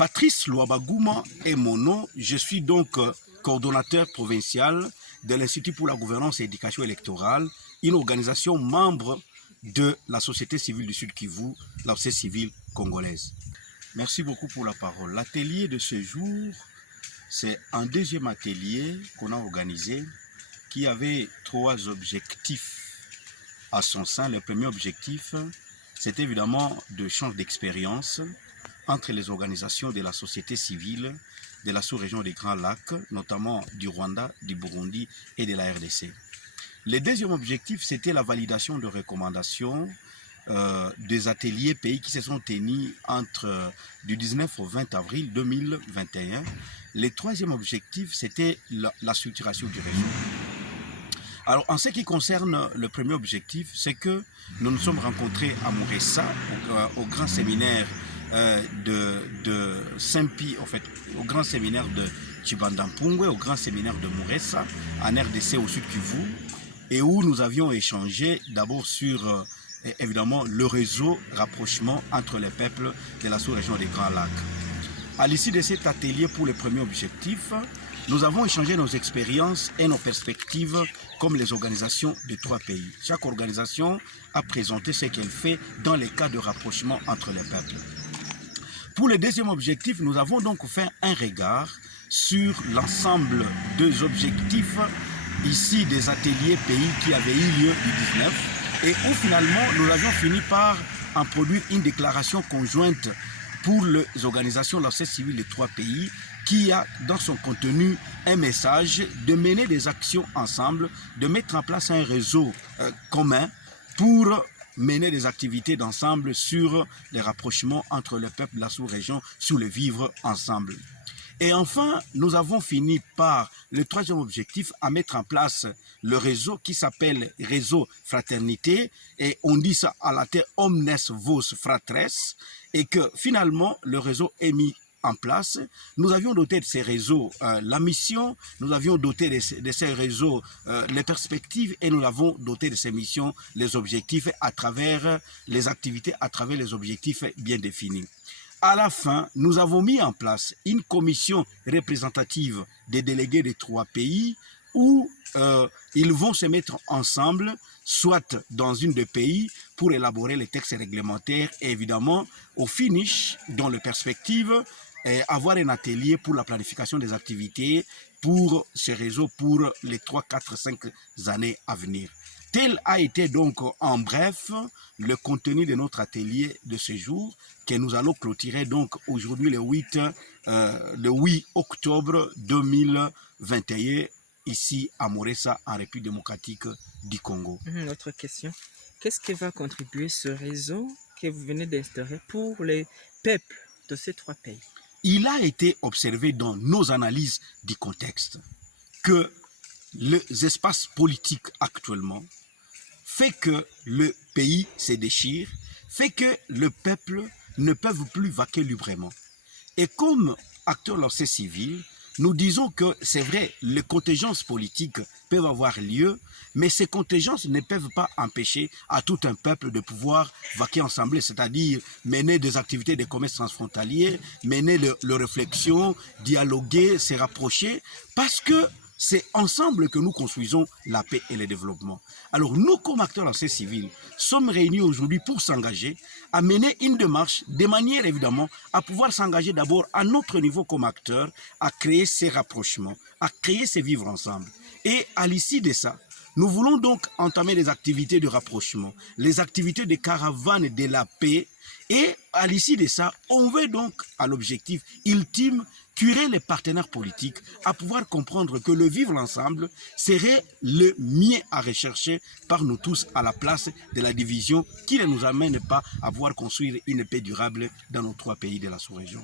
Patrice Louabagouma est mon nom. Je suis donc coordonnateur provincial de l'Institut pour la gouvernance et l'éducation électorale, une organisation membre de la société civile du Sud Kivu, la société civile congolaise. Merci beaucoup pour la parole. L'atelier de ce jour, c'est un deuxième atelier qu'on a organisé qui avait trois objectifs à son sein. Le premier objectif, c'est évidemment de champ d'expérience entre les organisations de la société civile de la sous-région des Grands Lacs, notamment du Rwanda, du Burundi et de la RDC. Le deuxième objectif, c'était la validation de recommandations des ateliers pays qui se sont tenus entre du 19 au 20 avril 2021. Le troisième objectif, c'était la structuration du réseau. Alors, en ce qui concerne le premier objectif, c'est que nous nous sommes rencontrés à Mouressa, au grand séminaire de Saint-Pi, en fait, au grand séminaire de Chibandampungue, au grand séminaire de Mouressa, en RDC au Sud Kivu, et où nous avions échangé d'abord sur, évidemment, le réseau rapprochement entre les peuples de la sous-région des Grands Lacs. À l'issue de cet atelier pour le premier objectif, nous avons échangé nos expériences et nos perspectives comme les organisations de trois pays. Chaque organisation a présenté ce qu'elle fait dans les cas de rapprochement entre les peuples. Pour le deuxième objectif, nous avons donc fait un regard sur l'ensemble des objectifs ici des ateliers pays qui avaient eu lieu du 19 et où finalement nous avions fini par en produire une déclaration conjointe pour les organisations de la société civile des trois pays qui a dans son contenu un message de mener des actions ensemble, de mettre en place un réseau commun pour mener des activités d'ensemble sur les rapprochements entre les peuples de la sous-région, sur le vivre ensemble. Et enfin, nous avons fini par le troisième objectif à mettre en place le réseau qui s'appelle Réseau Fraternité, et on dit ça à la terre Omnes Vos Fratres, et que finalement le réseau est mis en place. Nous avions doté de ces réseaux la mission, nous avions doté de ces réseaux les perspectives, et nous avons doté de ces missions les objectifs à travers les activités, à travers les objectifs bien définis. À la fin, nous avons mis en place une commission représentative des délégués des trois pays où ils vont se mettre ensemble, soit dans une des pays, pour élaborer les textes réglementaires et évidemment, au finish, dans les perspectives, avoir un atelier pour la planification des activités pour ce réseau pour les 3, 4, 5 années à venir. Tel a été donc en bref le contenu de notre atelier de ce jour que nous allons clôturer donc aujourd'hui le 8 octobre 2021 ici à Mouressa en République démocratique du Congo. Autre question, qu'est-ce qui va contribuer ce réseau que vous venez d'instaurer pour les peuples de ces trois pays? Il a été observé dans nos analyses du contexte que les espaces politiques actuellement fait que le pays se déchire, fait que le peuple ne peut plus vaquer librement. Et comme acteurs de la société civile, nous disons que c'est vrai, les contingences politiques peuvent avoir lieu, mais ces contingences ne peuvent pas empêcher à tout un peuple de pouvoir vaquer ensemble, c'est-à-dire mener des activités de commerce transfrontalier, mener leurs réflexions, dialoguer, se rapprocher, parce que c'est ensemble que nous construisons la paix et le développement. Alors nous, comme acteurs de la société civile, sommes réunis aujourd'hui pour s'engager à mener une démarche de manière évidemment à pouvoir s'engager d'abord à notre niveau comme acteurs, à créer ces rapprochements, à créer ces vivre ensemble. Et à l'issue de ça, nous voulons donc entamer les activités de rapprochement, les activités de caravane de la paix. Et à l'issue de ça, on veut donc à l'objectif ultime curer les partenaires politiques à pouvoir comprendre que le vivre ensemble serait le mieux à rechercher par nous tous à la place de la division qui ne nous amène pas à pouvoir construire une paix durable dans nos trois pays de la sous-région.